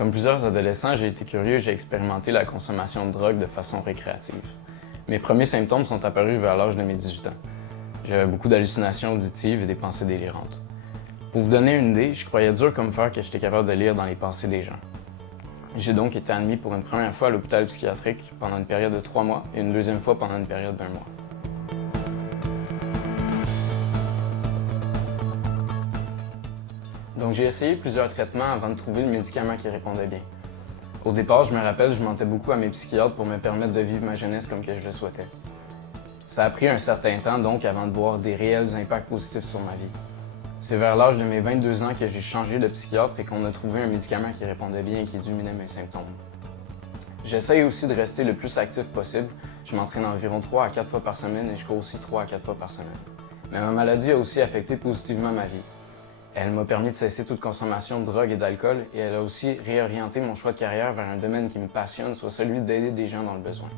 Comme plusieurs adolescents, j'ai été curieux et j'ai expérimenté la consommation de drogue de façon récréative. Mes premiers symptômes sont apparus vers l'âge de mes 18 ans. J'avais beaucoup d'hallucinations auditives et des pensées délirantes. Pour vous donner une idée, je croyais dur comme fer que j'étais capable de lire dans les pensées des gens. J'ai donc été admis pour une première fois à l'hôpital psychiatrique pendant une période de 3 mois et une deuxième fois pendant une période d'1 mois. Donc j'ai essayé plusieurs traitements avant de trouver le médicament qui répondait bien. Au départ, je me rappelle, je mentais beaucoup à mes psychiatres pour me permettre de vivre ma jeunesse comme que je le souhaitais. Ça a pris un certain temps donc avant de voir des réels impacts positifs sur ma vie. C'est vers l'âge de mes 22 ans que j'ai changé de psychiatre et qu'on a trouvé un médicament qui répondait bien et qui diminuait mes symptômes. J'essaye aussi de rester le plus actif possible. Je m'entraîne environ 3 à 4 fois par semaine et je cours aussi 3 à 4 fois par semaine. Mais ma maladie a aussi affecté positivement ma vie. Elle m'a permis de cesser toute consommation de drogue et d'alcool et elle a aussi réorienté mon choix de carrière vers un domaine qui me passionne, soit celui d'aider des gens dans le besoin.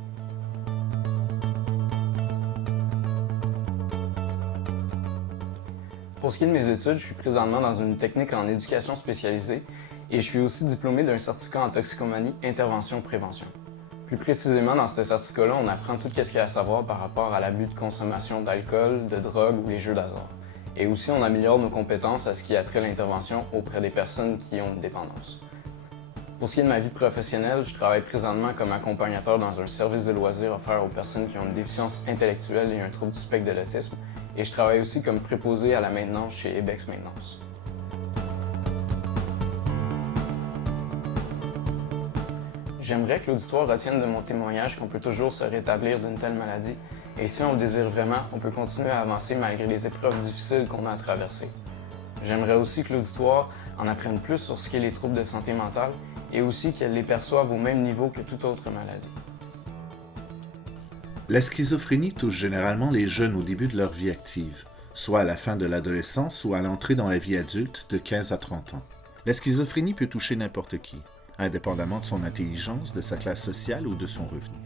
Pour ce qui est de mes études, je suis présentement dans une technique en éducation spécialisée et je suis aussi diplômé d'un certificat en toxicomanie, intervention, prévention. Plus précisément, dans ce certificat-là, on apprend tout ce qu'il y a à savoir par rapport à l'abus de consommation d'alcool, de drogue ou les jeux d'hasard. Et aussi, on améliore nos compétences à ce qui a trait à l'intervention auprès des personnes qui ont une dépendance. Pour ce qui est de ma vie professionnelle, je travaille présentement comme accompagnateur dans un service de loisirs offert aux personnes qui ont une déficience intellectuelle et un trouble du spectre de l'autisme. Et je travaille aussi comme préposé à la maintenance chez Ebex Maintenance. J'aimerais que l'auditoire retienne de mon témoignage qu'on peut toujours se rétablir d'une telle maladie. Et si on le désire vraiment, on peut continuer à avancer malgré les épreuves difficiles qu'on a à traverser. J'aimerais aussi que l'auditoire en apprenne plus sur ce qu'est les troubles de santé mentale et aussi qu'elle les perçoive au même niveau que toute autre maladie. La schizophrénie touche généralement les jeunes au début de leur vie active, soit à la fin de l'adolescence ou à l'entrée dans la vie adulte de 15 à 30 ans. La schizophrénie peut toucher n'importe qui, indépendamment de son intelligence, de sa classe sociale ou de son revenu.